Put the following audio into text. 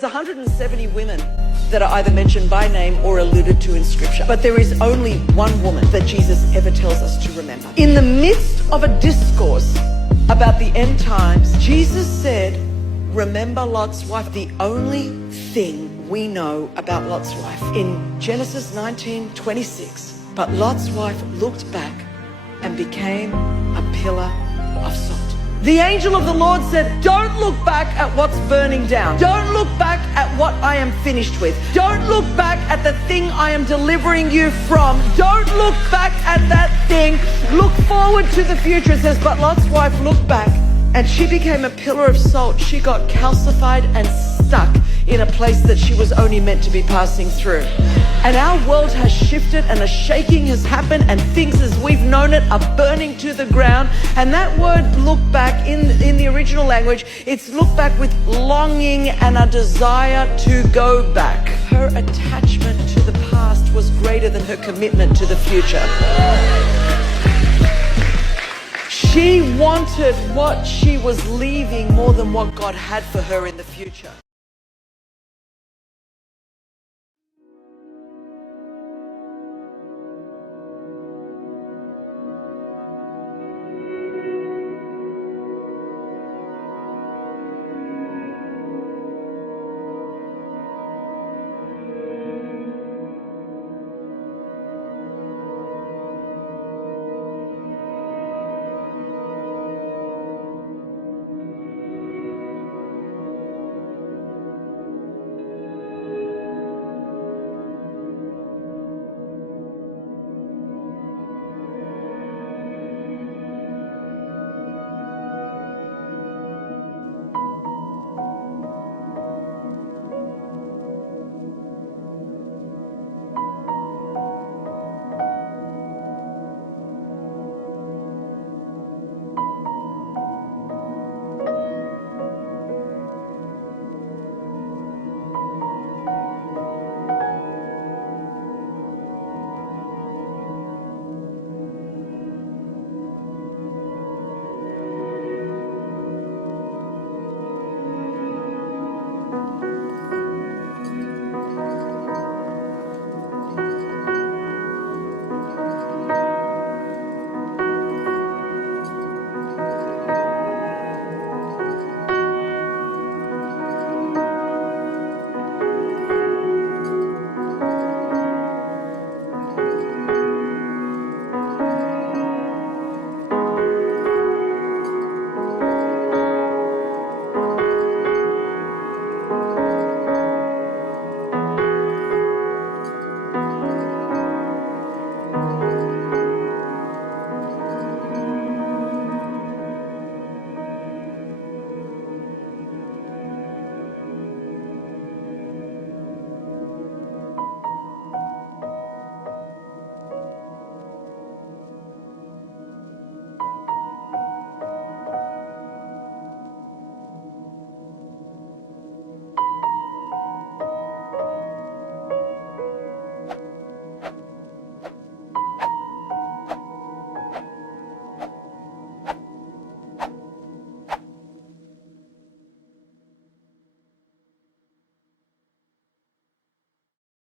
There's 170 women that are either mentioned by name or alluded to in Scripture. But there is only one woman that Jesus ever tells us to remember. In the midst of a discourse about the end times, Jesus said, remember Lot's wife. The only thing we know about Lot's wife. In Genesis 19:26, but Lot's wife looked back and became a pillar of salt. The angel of the Lord said, don't look back at what's burning down. Don't look back at what I am finished with. Don't look back at the thing I am delivering you from. Don't look back at that thing. Look forward to the future. It says, but Lot's wife looked back and she became a pillar of salt. She got calcified and stuck in a place that she was only meant to be passing through. And our world has shifted and a shaking has happened and things as we've known it are burning to the ground. And that word look back in the original language, it's look back with longing and a desire to go back. Her attachment to the past was greater than her commitment to the future. She wanted what she was leaving more than what God had for her in the future.